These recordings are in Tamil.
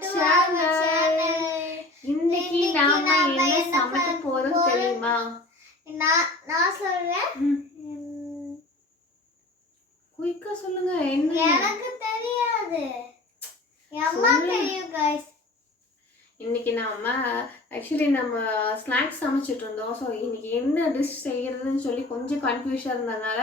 சேனல். இன்னைக்கு நாம என்ன சமைக்க போறோம் தெரியுமா? நான் சொல்றேன். குயிக்கா சொல்லுங்க. என்ன? எனக்கு தெரியாது. அம்மா தெரியும் गाइस. இன்னைக்கு நாம ஆக்சுவலி நம்ம ஸ்நாக்ஸ் சமைச்சிட்டு இருந்தோம். ஸோ இன்னைக்கு என்ன டிஷ் செய்யறதுன்னு சொல்லி கொஞ்சம் கன்ஃபியூஷன் இருந்ததுனால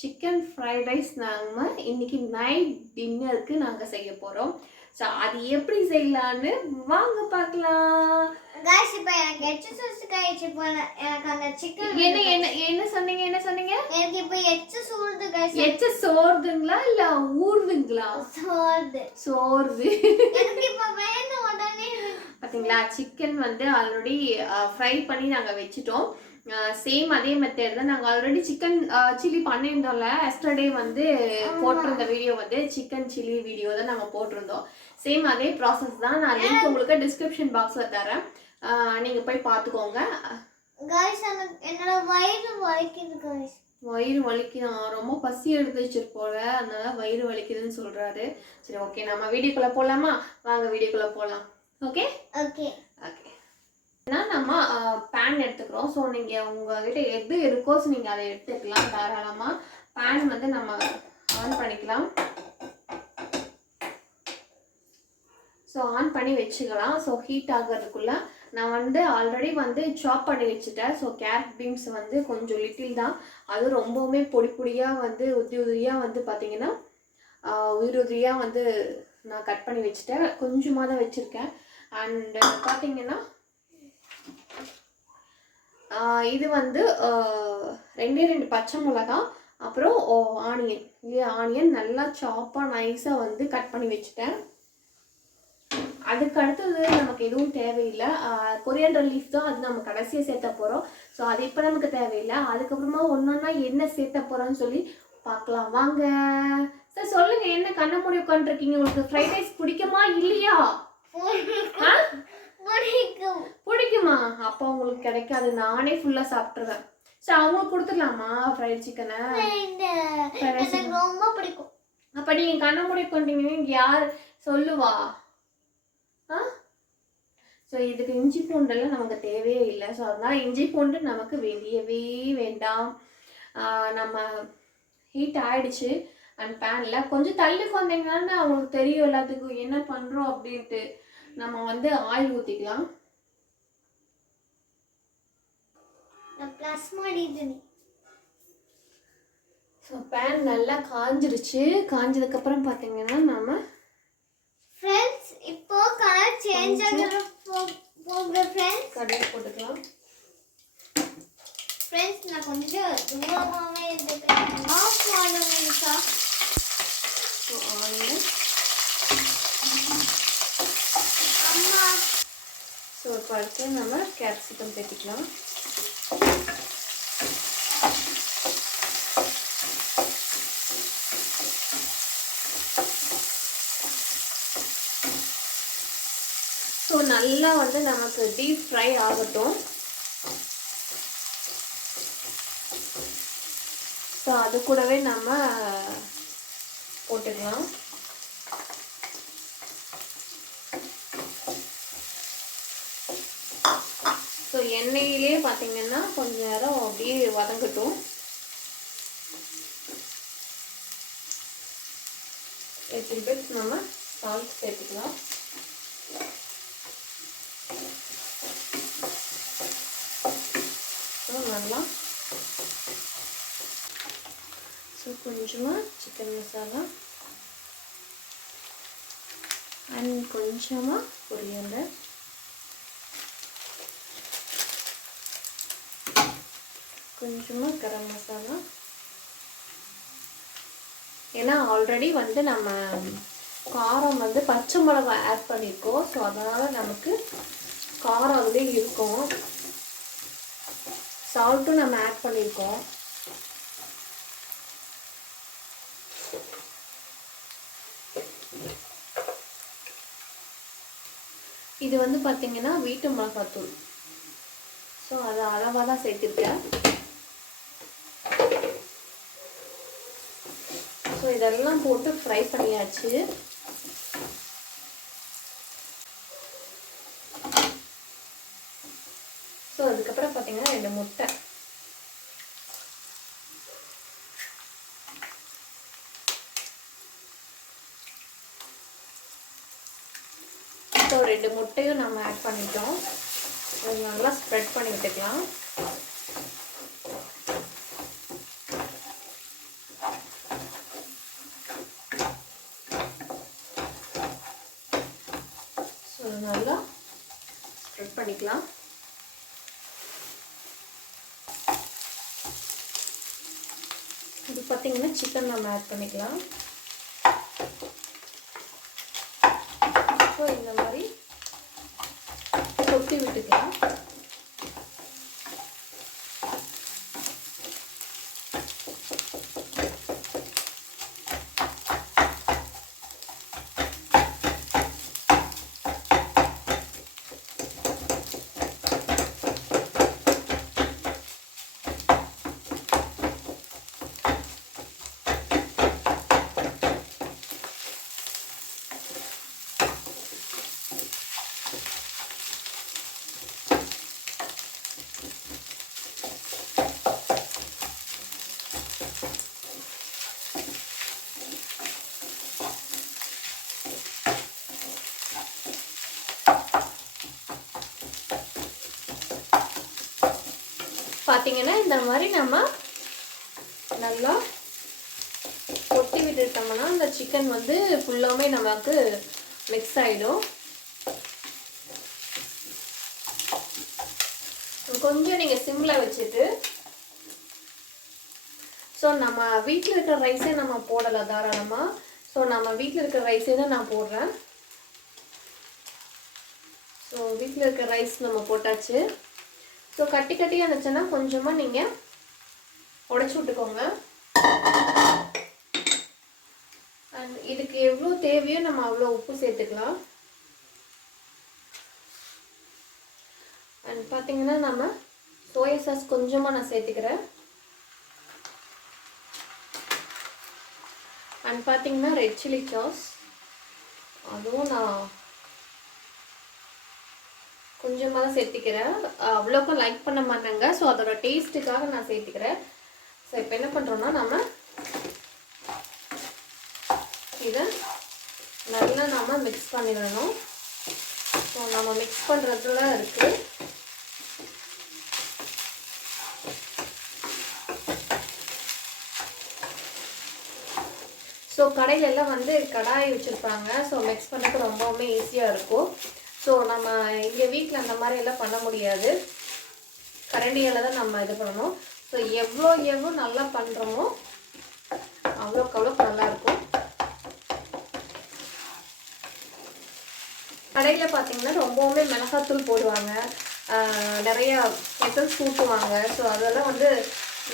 சிக்கன் ஃப்ரைட் ரைஸ் நாங்கள் இன்னைக்கு நைட் டின்னருக்கு நாங்கள் செய்ய போகிறோம். ஸோ அது எப்படி செய்யலான்னு வாங்க பார்க்கலாம். गाइस இப்போ எனக்கு எக்ஸசைஸ் கைச்சி போன எனக்கு அந்த சிக்கன் என்ன சொன்னீங்க எனக்கு இப்போ எக்ஸஸ் ஊறுது गाइस. எக்ஸஸ் சோறுதுங்களா இல்ல ஊறுதுங்களா? சோறுது எனக்கு இப்போ வேணும் உடனே. பாத்தீங்களா, சிக்கன் வந்து ஆல்ரெடி ஃப்ரை பண்ணி நாங்க வச்சிட்டோம். சேம் அதே மெத்தட் தான். நாங்கள் ஆல்ரெடி சிக்கன் சில்லி பண்ணியிருந்தோம்ல, எஸ்டர்டே வந்து போட்டிருந்த வீடியோ வந்து சிக்கன் சில்லி வீடியோ தான் நாங்கள் போட்டிருந்தோம். சேம் அதே ப்ராசஸ் தான். நான் லிங்க் உங்களுக்கு டிஸ்கிரிப்ஷன் பாக்ஸில் தரேன், நீங்கள் போய் பார்த்துக்கோங்க. என்னோட வயிறு வலிக்குது गाइस. வயிறு வலிக்குதான், ரொம்ப பசி எடுத்து வச்சிருப்போல, அதனால வயிறு வலிக்குதுன்னு சொல்றாரு. சரி, ஓகே, நம்ம வீடியோக்குள்ள போலாமா? வாங்க வீடியோக்குள்ள போலாம். Okay okay okay. நம்ம பேன் எடுத்துக்கிறோம். ஸோ நீங்கள் உங்ககிட்ட எது இருக்கோ ஸோ நீங்கள் அதை எடுத்துக்கலாம் தாராளமாக. பேன் வந்து நம்ம ஆன் பண்ணிக்கலாம். ஸோ ஆன் பண்ணி வச்சுக்கலாம். ஸோ ஹீட் ஆகிறதுக்குள்ள நான் வந்து ஆல்ரெடி வந்து சாப் பண்ணி வச்சுட்டேன். ஸோ கேரட் பீன்ஸ் வந்து கொஞ்சம் லிட்டில் தான், அது ரொம்பவுமே பொடி பொடியாக வந்து உதிரியாக வந்து பார்த்தீங்கன்னா உதிரியாக வந்து நான் கட் பண்ணி வச்சுட்டேன். கொஞ்சமாக தான் வச்சுருக்கேன். அண்ட் பார்த்தீங்கன்னா இது வந்து 2 பச்சை மிளகாய், அப்புறம் ஆனியன். ஆனியன் நல்லா சாப்பாக நைஸாக வந்து கட் பண்ணி வச்சுட்டேன். அதுக்கு அடுத்தது நமக்கு எதுவும் தேவையில்லை. கொரியாண்டர் லீஃப் தான், அது நம்ம கடைசியாக சேர்த்த போகிறோம். ஸோ அது இப்போ நமக்கு தேவையில்லை. அதுக்கப்புறமா ஒன்றொன்னா என்ன சேர்த்த போகிறோன்னு சொல்லி பார்க்கலாம் வாங்க. சார் சொல்லுங்க, என்ன கண்ண மூடி உட்காந்துருக்கீங்க? உங்களுக்கு ஃப்ரைட் ரைஸ் பிடிக்குமா இல்லையா? பிடிக்குமா? அப்போ உங்களுக்கு கிடைக்காது, நானே ஃபுல்லா சாப்பிட்டுருவேன். சரி, அவங்களுக்கு கொடுத்துடலாமா ஃப்ரைட் சிக்கனை? ரொம்ப பிடிக்கும். அப்ப நீங்க கண்ண மூடி கொண்டீங்க யார் சொல்லுவா? ஸோ இதுக்கு இஞ்சி பூண்டெல்லாம் நமக்கு தேவையே இல்லை. ஸோ அதனால இஞ்சி பூண்டு நமக்கு வேண்டியவே வேண்டாம். நம்ம ஹீட் ஆயிடுச்சு. அண்ட் பேனில் கொஞ்சம் தள்ளி வந்தீங்கன்னா அவங்களுக்கு தெரியும் எல்லாத்துக்கும் என்ன பண்ணுறோம் அப்படின்ட்டு. நம்ம வந்து ஆயில் ஊற்றிக்கலாம். ஸோ பேன் நல்லா காஞ்சிருச்சு. காஞ்சதுக்கப்புறம் பார்த்தீங்கன்னா நம்ம ஃப்ரெண்ட்ஸ் இப்போ கலர் சேஞ்ச் ஆகிற போகுது ஃப்ரெண்ட்ஸ். கடுகு போட்டுக்கலாம். ஃப்ரெண்ட்ஸ் நான் கொஞ்சம் தூரமாகவே இருக்கேன். ஆஃப் பண்ணுங்க. ஸோ ஆனியன் அம்மா. ஸோ இப்போ அடுத்து நம்ம கேப்சிகம் சேர்த்துக்கலாம். ஸோ நல்லா வந்து நமக்கு டீப் ஃப்ரை ஆகட்டும். ஸோ அது கூடவே நம்ம போட்டுக்கலாம். ஸோ எண்ணெயிலே பார்த்தீங்கன்னா கொஞ்ச நேரம் அப்படியே வதங்கட்டும். லிட்டில் பிட் நம்ம சால்ட் சேர்த்துக்கலாம். நல்லா ஸோ கொஞ்சமாக சிக்கன் மசாலா அண்ட் கொஞ்சமாக கொரியாண்டர், கொஞ்சமாக கரம் மசாலா. ஏன்னா ஆல்ரெடி வந்து நம்ம காரம் வந்து பச்சை மிளகாய் ஆட் பண்ணியிருக்கோம். ஸோ அதனால் நமக்கு காரம் அதுவே இருக்கும். சால்ட்டும் நம்ம ஆட் பண்ணியிருக்கோம். இது வந்து பார்த்தீங்கன்னா வீட்டு மிளகாத்தூள். ஸோ அதை அளவாக தான் சேர்த்துருக்கேன். ஸோ இதெல்லாம் போட்டு ஃப்ரை பண்ணியாச்சு. அதுக்கப்புறம் பார்த்தீங்கன்னா 2 முட்டை. ஸோ 2 முட்டையும் நம்ம ஆட் பண்ணிட்டோம். அது நல்லா ஸ்ப்ரெட் பண்ணி விட்டுக்கலாம். ஸோ நல்லா ஸ்ப்ரெட் பண்ணிக்கலாம். இது பார்த்தீங்கன்னா சிக்கன் நம்ம ஆட் பண்ணிக்கலாம். ஸோ இந்த மாதிரி கொத்தி விட்டுக்கலாம். பார்த்தீங்கன்னா இந்த மாதிரி நம்ம நல்லா கொத்தி விட்டுட்டோம்னா அந்த சிக்கன் வந்து ஃபுல்லாமே நமக்கு மிக்ஸ் ஆகிடும். கொஞ்சம் நீங்கள் சிம்மில் வச்சுட்டு, ஸோ நம்ம வீட்டில் இருக்கிற ரைஸே நம்ம போடலை தாராளமாக. ஸோ நம்ம வீட்டில் இருக்கிற ரைஸே தான் நான் போடுறேன். ஸோ வீட்டில் இருக்கிற ரைஸ் நம்ம போட்டாச்சு. ஸோ கட்டி கட்டியாக இருந்துச்சுன்னா கொஞ்சமாக நீங்கள் உடச்சி விட்டுக்கோங்க. அண்ட் இதுக்கு எவ்வளோ தேவையோ நம்ம அவ்வளோ உப்பு சேர்த்துக்கலாம். அண்ட் பார்த்தீங்கன்னா நம்ம சோயா சாஸ் கொஞ்சமாக நான் சேர்த்துக்கிறேன். அண்ட் பார்த்தீங்கன்னா ரெட் சில்லி சாஸ் அதுவும் நான் கொஞ்சமாக தான் சேர்த்திக்கிறேன். அவ்வளோக்கும் லைக் பண்ண மாட்டாங்க. ஸோ அதோட டேஸ்ட்டுக்காக நான் சேர்த்துக்கிறேன். ஸோ இப்போ என்ன பண்ணுறோன்னா நம்ம இதை நல்லா நம்ம மிக்ஸ் பண்ணிடணும். ஸோ நம்ம மிக்ஸ் பண்ணுறதுல இருக்குது. ஸோ கடையிலெல்லாம் வந்து கடாய் வச்சுருப்பாங்க. ஸோ மிக்ஸ் பண்ணுறதுக்கு ரொம்பவுமே ஈஸியாக இருக்கும். ஸோ நம்ம இங்கே வீட்டில் அந்த மாதிரி எல்லாம் பண்ண முடியாது. கரண்டியால் தான் நம்ம இது பண்ணணும். ஸோ எவ்வளோ நல்லா பண்ணுறோமோ அவ்வளோக்கு அவ்வளோக்கு நல்லாயிருக்கும். கடையில் பார்த்தீங்கன்னா ரொம்பவுமே மிளகாத்தூள் போடுவாங்க, நிறையா எசன்ஸ் ஊற்றுவாங்க. ஸோ அதெல்லாம் வந்து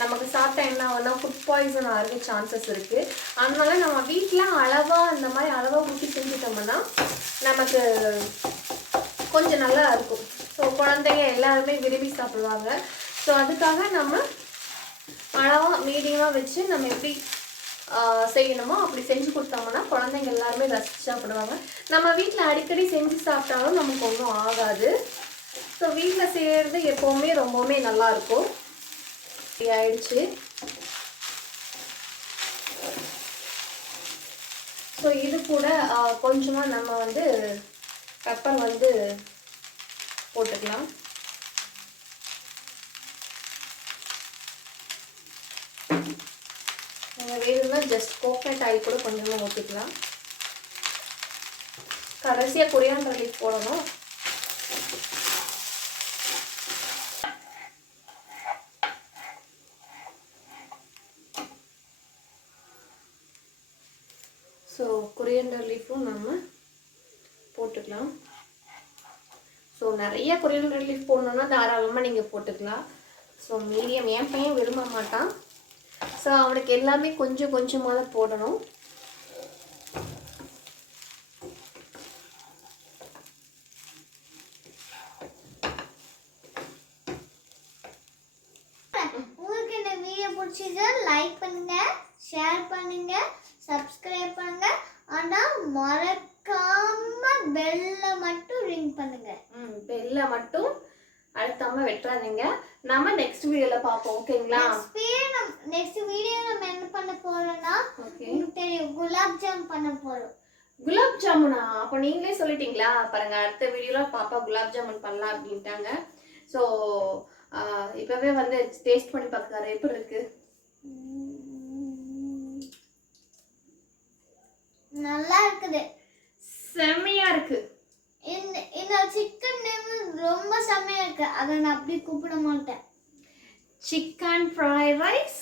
நமக்கு சாப்பிட்டா என்ன ஆகும்னா ஃபுட் பாய்சன் ஆகிறதுக்கு சான்சஸ் இருக்குது. அதனால நம்ம வீட்டில் அளவாக இந்த மாதிரி அளவாக ஊற்றி செஞ்சுட்டோம்னா நமக்கு கொஞ்சம் நல்லா இருக்கும். ஸோ குழந்தைங்க எல்லாருமே விரும்பி சாப்பிடுவாங்க. ஸோ அதுக்காக நம்ம அளவாக மீடியமாக வச்சு நம்ம எப்படி செய்யணுமோ அப்படி செஞ்சு கொடுத்தோம்னா குழந்தைங்க எல்லாருமே ரசித்து சாப்பிடுவாங்க. நம்ம வீட்டில் அடிக்கடி செஞ்சு சாப்பிட்டாலும் நமக்கு ஒன்றும் ஆகாது. ஸோ வீட்டில் செய்கிறது எப்போவுமே ரொம்பவுமே நல்லாயிருக்கும். இப்படி ஆயிடுச்சு. ஸோ இது கூட கொஞ்சமாக நம்ம வந்து பெப்பர் வந்து போட்டுக்கலாம். நீங்கள் வேணும்னா ஜஸ்ட் கோகனட் ஆயில் கூட கொஞ்சமாக ஊற்றிக்கலாம். கடைசியாக கொரியாண்டர் லீஃப் போடணும். ஸோ கொரியாண்டர் லீஃபும் நம்ம போட்டுக்கலாம். ஸோ நிறைய கொரியாண்டர் லீஃப் போடணுன்னா தாராளமாக நீங்கள் போட்டுக்கலாம். ஸோ மீடியம், என் பையன் விரும்ப மாட்டான். ஸோ அவனுக்கு எல்லாமே கொஞ்சம் கொஞ்சமாக தான் போடணும். உங்களுக்கு இந்த வீடியோ பிடிச்சது லைக் பண்ணுங்க, ஷேர் பண்ணுங்க, சப்ஸ்கிரைப் பண்ணுங்க. ஆனால் மறக்காம பெல்லை மட்டும் ரிங் பண்ணுங்க. பெல்லை மட்டும் அழுத்தாமல் வெட்டுறாங்க. மறந்துடாதீங்க. நம்ம நெக்ஸ்ட் வீடியோல பார்ப்போம். ஓகேங்களா? நெக்ஸ்ட் வீடியோ நம்ம என்ன பண்ண போறோம்னா ஓகே. உங்களுக்கு தெரியும் குலாப் ஜாம் பண்ண போறோம். குலாப் ஜாமுனா? அப்போ நீங்களே சொல்லிட்டீங்களா? பாருங்க, அடுத்த வீடியோல பாப்பா குலாப் ஜாமுன் பண்ணலாம் அப்படின்ட்டாங்க. ஸோ இப்பவே வந்து டேஸ்ட் பண்ணி பார்க்குறாரு. எப்படி இருக்கு? நல்லா இருக்குது. செம்மையா இருக்கு. இந்த சிக்கன் நேம் ரொம்ப செம்மையா இருக்கு. அதை நான் அப்படி கூப்பிட மாட்டேன். Chicken fried rice